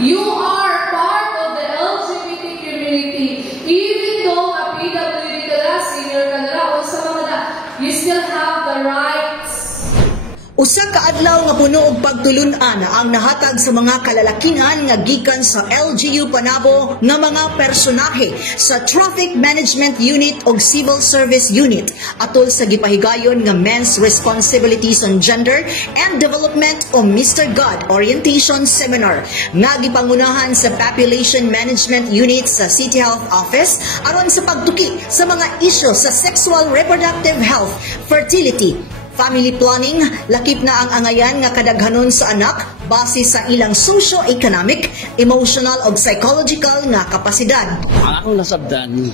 You are part of the LGBT community. Even though a PWD ka na, senior ka na, o sa mga na, you still have the rights. Usa ka adlaw nga puno og pagtulun-an ang nahatag sa mga kalalakihan nga gikan sa LGU Panabo nga mga personahe sa Traffic Management Unit ug Civil Service Unit atol sa gipahigayon nga Men's Responsibilities on Gender and Development o Mr. God Orientation Seminar nga gipangunahan sa Population Management Unit sa City Health Office aron sa pagtuki sa mga isyu sa sexual reproductive health, fertility, family planning, lakip na ang angayan nga kadaghanon sa anak base sa ilang socio-economic, emotional ug psychological nga kapasidad. Ang akong nasabdan,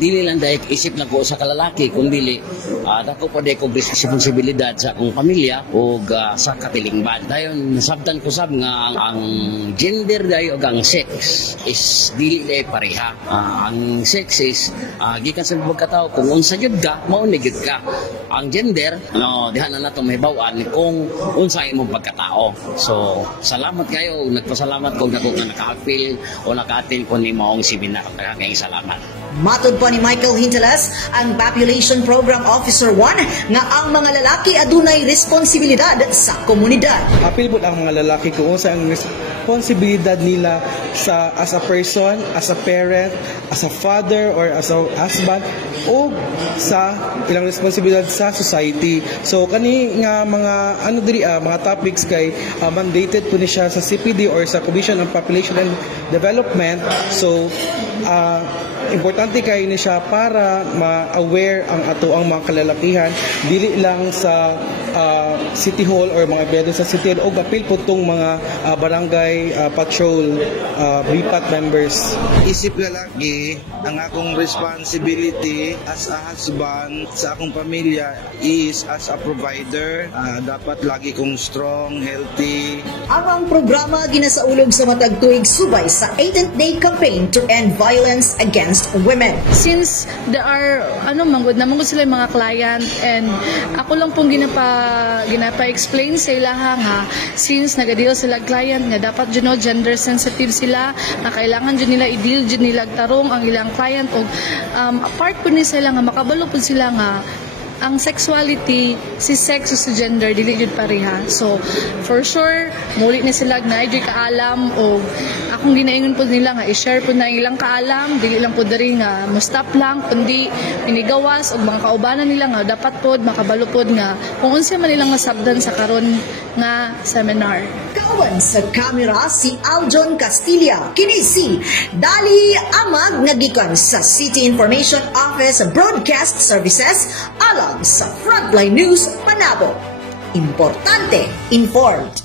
dili lang dahil isip lang ko sa kalalaki, kundi dako pa dahil ko responsibilidad sa akong pamilya o sa katilingban. Dahil nasabdan ko sab nga ang gender dahil o ang sex is dili dahil pareha. Ang sex is gikan sa pagkatao, kung unsa gyud ka, mauni gyud ka. Ang gender, diha na nato mahibaw-an kung unsa imong pagkatao. So salamat kayo, nagpasalamat ko nako nga naka-appeal o naka-attend ko ni maong seminar. Kaya salamat. Matod pa ni Michael Hintelas, ang Population Program Officer 1, nga ang mga lalaki adunay responsibilidad sa komunidad. Apil po ang mga lalaki kung sa ang responsibilidad nila sa as a person, as a parent, as a father or as a husband o sa ilang responsibilidad sa society. So kani nga mga mga topics kay mandated po ni siya sa CPD or sa Commission on Population and Development. So importante kayo ni siya para ma-aware ang ato ang mga kalalakihan dili lang sa City Hall or mga empleyado sa City Hall o apil po itong mga barangay patrol BPAT members. Isip lalaki, ang akong responsibility as a husband sa akong pamilya is as a provider. Dapat lagi kong strong, healthy. Ang programa ginasaulog sa matag tuig subay sa 18th Day Campaign to End Violence Against Women. Since there are, manggod sila yung mga client, and ako lang pong ginapa-explain sa ilaha nga, since nagadeal sila client nga dapat gender sensitive sila, na kailangan dyan nila i-deal dyan nila tarong ang ilang client, o apart po ni sila nga makabalo po sila nga ang sexuality, si sex o si gender, dili jud pareha. So, for sure, muli na sila na ay kaalam o akong ginaingon po nila nga i-share po na ilang kaalam, dili lang po dari nga mo-stop lang, kundi inigawas o mga kaubanan nila nga dapat po makabalo po nga kung unsa man nilang masabdan sa karon nga seminar. Kawan sa kamera si Aljon Castilla, kini si Dali Amag nga gikan sa City Information Office Broadcast Services alang sa Frontline News Panabo. Importante, informed.